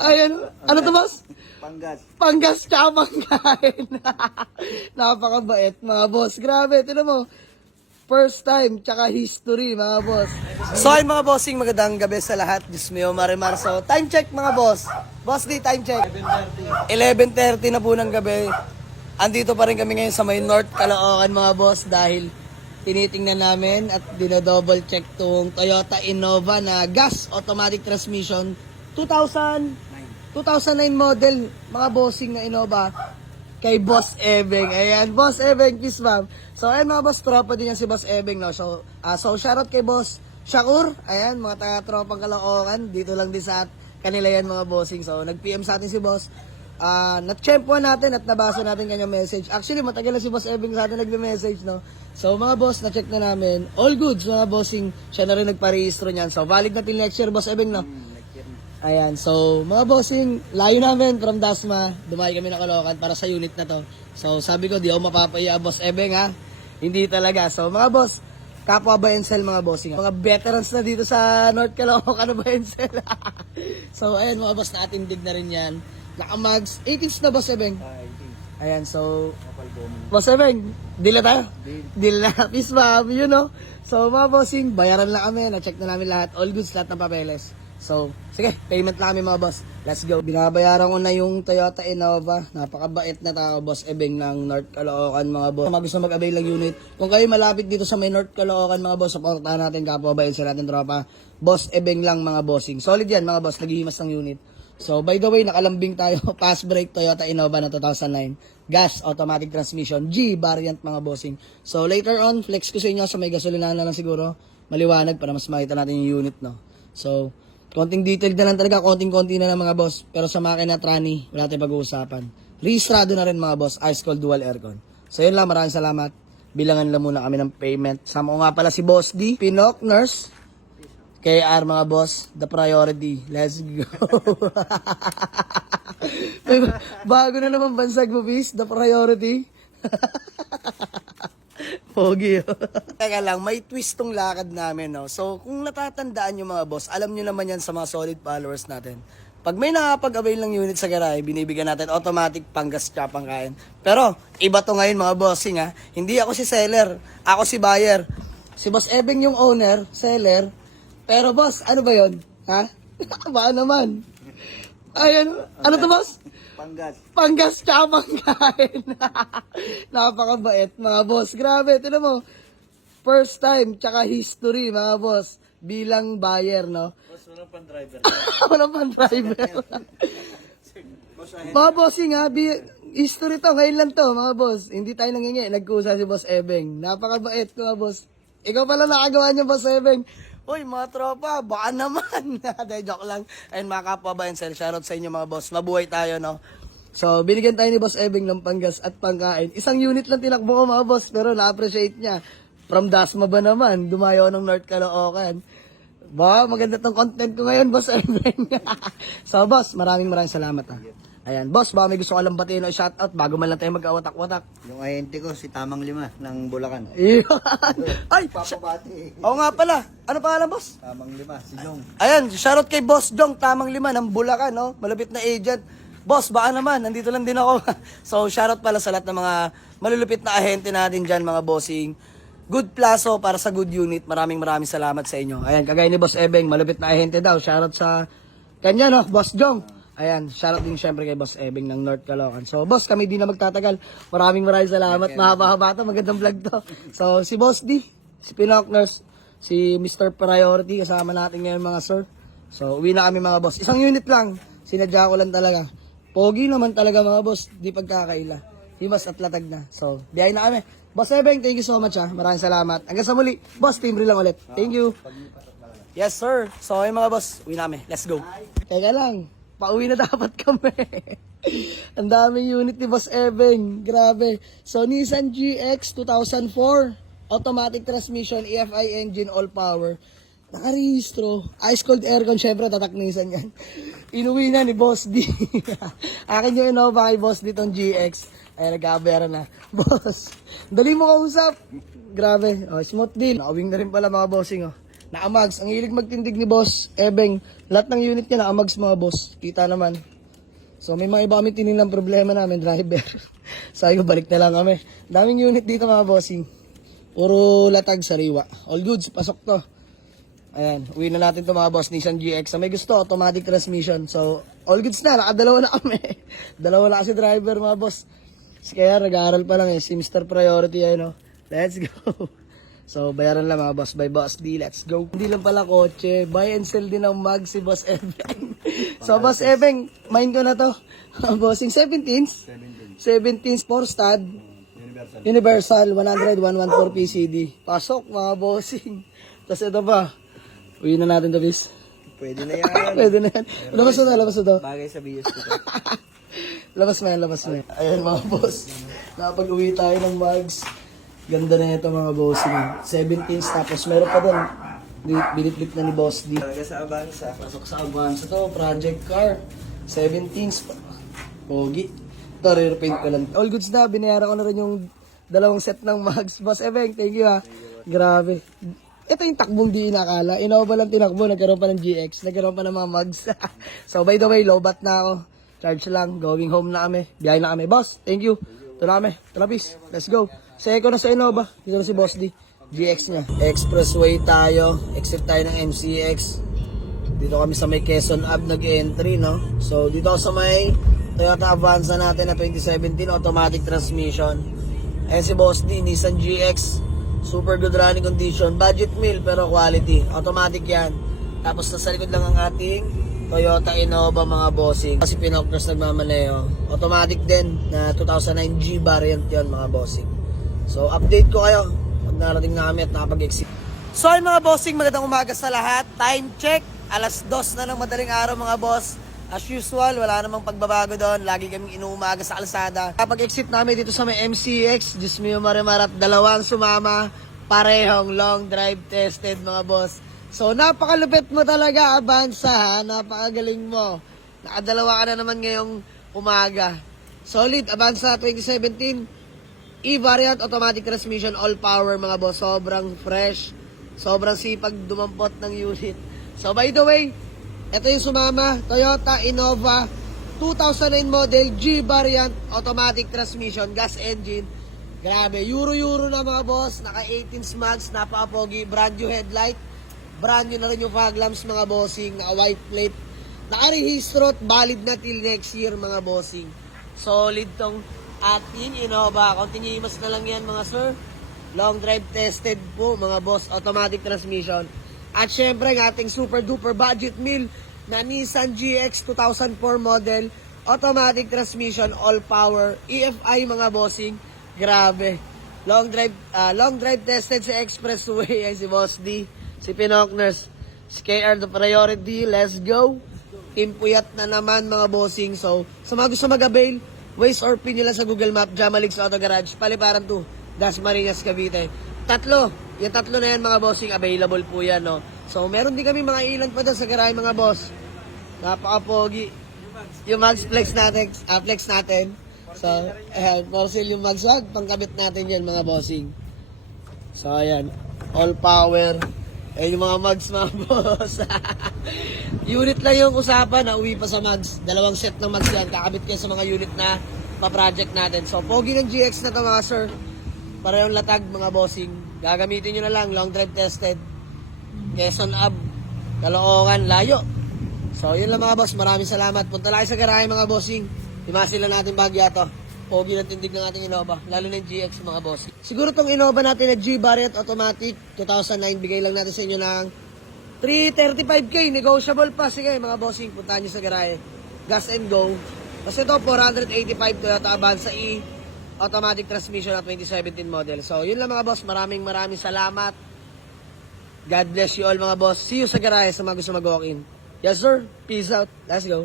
Ayan, ano to boss? Panggas. Panggas tsaka pangkain. Napakabait mga boss. Grabe, tinan mo. First time, tsaka history mga boss. So ayun mga bossing, magandang gabi sa lahat. Diyos mio, marimar. So time check mga boss. Boss di, time check. 11:30 na po ng gabi. Andito pa rin kami ngayon sa may North Caloocan mga boss dahil tinitingnan namin at dinodouble check tong Toyota Innova na gas automatic transmission 2009 model mga bossing na Innova kay Boss Ebeng. Ayan, Boss Ebeng, kiss ma'am. So ayan mga boss, tropa din yan si Boss Ebeng, no? So shoutout kay Boss Shakur. Ayan, mga taga-tropang Caloocan, dito lang din sa kanila yan mga bossing. So nag-PM sa atin si Boss. Na-champuan natin at nabasa natin kanyang message. Actually, matagal na si Boss Ebeng sa atin nagme-message, no? So, mga boss, na-check na namin. All goods, mga bossing. Siya na rin nagparehistro niyan. So, valid na till next year, Boss Ebeng, no? Ayan, so, mga bossing, layo namin from Dasma. Dumayo kami na Caloocan para sa unit na to. So, sabi ko, di ako mapapaya, Boss Ebeng, ha? Hindi talaga. So, mga boss, kapwa Bayencel, mga bossing. Mga veterans na dito sa North Caloocan na Bayencel. So, ayan, mga boss, na-attindig na rin yan. Nakamags, 18s na Boss Ebeng. Ayan, so, Boss Ebeng, deal na tayo? Deal na. Peace ma'am, you know. So, mga bossing, bayaran lang kami. Na-check na namin lahat. All goods, lahat ng papeles. So, sige, payment lang kami mga boss. Let's go. Binabayaran ko na yung Toyota Innova. Napakabait na tao, Boss Ebeng ng North Caloocan, mga boss. Mga gusto mag-avail ng unit. Kung kayo malapit dito sa may North Caloocan, mga boss, supportahan natin, kapwa bayan sa natin tropa. Boss Ebeng lang, mga bossing. Solid yan, mga boss. Naghihimas ng unit. So, by the way, nakalambing tayo. Fast brake Toyota Innova na 2009. Gas, automatic transmission. G variant, mga bossing. So, later on, flex ko sa inyo sa may gasolina na lang siguro. Maliwanag para mas makita natin yung unit, no? So, konting detail na lang talaga. Konting-konti na lang, mga boss. Pero sa makina trani, wala tayong pag-uusapan. Rehistrado na rin, mga boss. Ice cold dual aircon. So, yun lang. Maraming salamat. Bilangan lang muna kami ng payment. Sama ko nga pala si Boss D. Pinok Nurse. KR, mga boss, the priority. Let's go. Bago na naman bansag mo, bis. The priority. Pogi. Teka lang, may twist tong lakad namin, no? So, kung natatandaan nyo, mga boss, alam nyo naman yan sa mga solid followers natin. Pag may nakapag-avail ng unit sa garahe, binibigyan natin automatic panggas tsaka pangkain. Pero, iba to ngayon, mga bossing, ha? Hindi ako si seller. Ako si buyer. Si Boss Ebeng yung owner, seller. Pero boss, ano ba yun? Ha? Baka naman. Ayan, ano to boss? Panggas. Panggas tsaka pangkain. Napakabait mga boss. Grabe, tinan mo. First time tsaka history mga boss. Bilang buyer, no? Boss, walang pan-driver. Walang pan-driver. Mga bossing ha, history to, ngayon lang to mga boss. Hindi tayo nangingi, nagkusa si Boss Ebeng. Napakabait mga boss. Ikaw pala nakagawa niya, Boss Ebeng. Uy, mga tropa, baka naman. Dahil joke lang. Ayun, mga kapwa Bayencel, shoutout sa inyo mga boss. Mabuhay tayo, no? So, binigyan tayo ni Boss Ebeng ng panggas at pangkain. Isang unit lang tinakbo ko mga boss, pero na-appreciate niya. From Dasma ba naman? Dumayo ng North Caloocan. Ba, maganda tong content ko ngayon, Boss Ebeng. So, boss, maraming salamat, ha. Ayan, boss, baka may gusto ka lang batiin o shoutout bago man lang tayo mag-awatak-watak. Yung ahente ko, si Tamang Lima, ng Bulacan. Iyan. Ay, Papabati. oo nga pala. Ano pangalan, boss? Tamang Lima, si Jong. Ayan, shoutout kay Boss Jong, Tamang Lima ng Bulacan, no? Malupit na agent. Boss, baka naman, nandito lang din ako. So, shoutout pala sa lahat ng mga malulupit na ahente natin dyan, mga bossing. Good plaso para sa good unit. Maraming salamat sa inyo. Ayan, kagaya ni Boss Ebeng, malupit na ahente daw. Shoutout sa kanya, no? Boss Jong. Ayan, shoutout din syempre kay Boss Ebeng ng North Caloocan. So, boss, kami di na magtatagal. Maraming salamat. Mahaba-haba to, magandang vlog to. So, si Boss D, si Pinok Nurse, si Mr. Priority, kasama natin ngayon mga sir. So, uwi na kami mga boss. Isang unit lang, sinadya ko lang talaga. Pogi naman talaga mga boss, di pagkakaila. Himas at latag na. So, biyahe na kami. Boss Ebeng, thank you so much ha. Maraming salamat. Hanggang sa muli. Boss, team lang ulit. Thank you. Yes sir. So, ayun mga boss, uwi na kami. Let's go. Teka lang. Pauwi na dapat kami. Ang daming unit ni Boss Ebeng. Grabe. So, Nissan GX 2004. Automatic transmission, EFI engine, all power. Nakarehistro. Ice cold aircon, syempre, tatak Nissan yan. Inuwi na ni Boss D. Akin yung Innova kay Boss D tong GX. Ay, nag-aabera na. Boss, dali mo kausap. Grabe. Oh, smooth deal. Nakawing na rin pala mga bossing. Oh. Naka-mags. Ang hilig magtindig ni Boss Ebeng. Lahat ng unit niya naka-mags mga boss. Kita naman. So may mga iba kami tinilang problema namin, driver. Sabi ko, balik na lang kami. Daming unit dito mga bossing. Puro latag sariwa. All goods, pasok to. Ayan, uwi na natin to mga boss, Nissan GX. So may gusto, automatic transmission. So, all goods na, nakadalawa na kami. Dalawa na kasi driver mga boss. Kaya nag-aaral pa lang si Mr. Priority no. Let's go. So, bayaran lang mga boss by Boss D. Let's go. Hindi lang pala kotse. Buy and sell din ng mag si Boss Ebeng. So, Boss Ebeng, mind ko na to. Bossing 17s. 17s 4 stud. Universal 100, 114 PCD. Pasok mga bossing. Tapos ito pa. Uwi na natin to, bis. Pwede na yan. Pwede na yan. Labas na, labas na to. Bagay sa bios ko to. Labas mo yan, labas mo yan. Ayan mga boss. Nakapag-uwi tayo ng mags. Ganda na ito mga bossing. 17s tapos meron pa doon. Binitlit na ni Boss D. Talaga sa Avanza. Pasok sa Avanza to, project car. 17s. Pogi. Ito, rear paint ko lang. All goods na, binayaran ko na rin yung dalawang set ng mags. Boss Ebeng, thank you ha. Grabe. Ito yung takbong di inakala. Innova lang tinakbo, nagkaroon pa ng GX, nagkaroon pa ng mga mags. So by the way, low bat na ako. Charge lang, going home na kami. Biyahe na kami. Boss, thank you. Ito na kami. Trapis, let's go. Sa Eco na sa Innova. Dito na si Boss D. GX niya. Expressway tayo. Exit tayo ng MCX. Dito kami sa may Quezon Ave nag-entry, no? So dito sa may Toyota Avanza natin na 2017 automatic transmission. Ayan si Boss D, Nissan GX. Super good running condition. Budget meal pero quality. Automatic yan. Tapos nasa likod lang ang ating Toyota Innova mga bossing. Kasi Pinocchio's nagmamaneho. Automatic din na 2009 G variant yon mga bossing. So update ko kayo pag narating na kami at nakapag-exit. So ay mga bossing, magandang umaga sa lahat. Time check. Alas 2 na ng madaling araw mga boss. As usual, wala namang pagbabago doon. Lagi kaming inuumaga sa kalsada. Kapag exit namin dito sa may MCX, Diyos mio marimarat, dalawang sumama, parehong long drive tested mga boss. So napakalupit mo talaga, Avanza ha. Napakagaling mo. Nakadalawa ka na naman ngayong umaga. Solid, Avanza 2017. E-variant, automatic transmission, all power mga boss. Sobrang fresh. Sobrang sipag dumampot ng unit. So by the way, ito yung sumama, Toyota Innova 2009 model, G variant, automatic transmission, gas engine. Grabe, Euro na mga boss, naka 18 mags, napaka-pogi, brand new headlight, brand new na rin yung fog lamps mga bossing, naka white plate, naka-rehistro at valid na till next year mga bossing. Solid tong ating Innova, continuous na lang yan mga sir. Long drive tested po mga boss, automatic transmission. At syempre ang ating super duper budget meal na Nissan GX 2004 model, automatic transmission, all power, EFI mga bossing. Grabe. Long drive tested sa Expressway ay si Boss D, si Pinocchio's, si KR the Priority. Let's go. Team Puyat na naman mga bossing. So, sa mga gusto mag-avail, Waze or pin nyo lang sa Google Map, Jamalix Auto Garage, Paliparan 2, Dasmariñas, Cavite. Yung tatlo na yan mga bossing, available po yan, no? So, meron din kami mga ilan pa doon sa garahe mga boss. Napaka-pogi. Yung mags flex natin. So, for sale yung mags wag, pangkabit natin yan mga bossing. So, ayan. All power. Ayan yung mga mags mga boss. Unit lang yung usapan, nauwi pa sa mags. Dalawang set ng mags yan. Kakabit kayo sa mga unit na pa-project natin. So, pogi ng GX na to mga sir. Parehong latag mga bossing. Gagamitin nyo na lang, long drive tested. Quezon Ave, Caloocan, layo. So yun lang mga boss, maraming salamat. Punta lang sa garahe mga bossing. Imasin lang natin bagya to. Pogi ng tindig ng ating Innova, lalo na yung GX mga bossing. Siguro tong Innova natin na G variant automatic 2009, bigay lang natin sa inyo ng 335k, negotiable pa. Sige mga bossing, puntahan nyo sa garahe. Gas and go. Kasi ito 485 Toyota Avanza E automatic transmission na 2017 model. So, yun lang mga boss. Maraming salamat. God bless you all mga boss. See you sa garahe sa mga gusto mag-walk-in. Yes sir. Peace out. Let's go.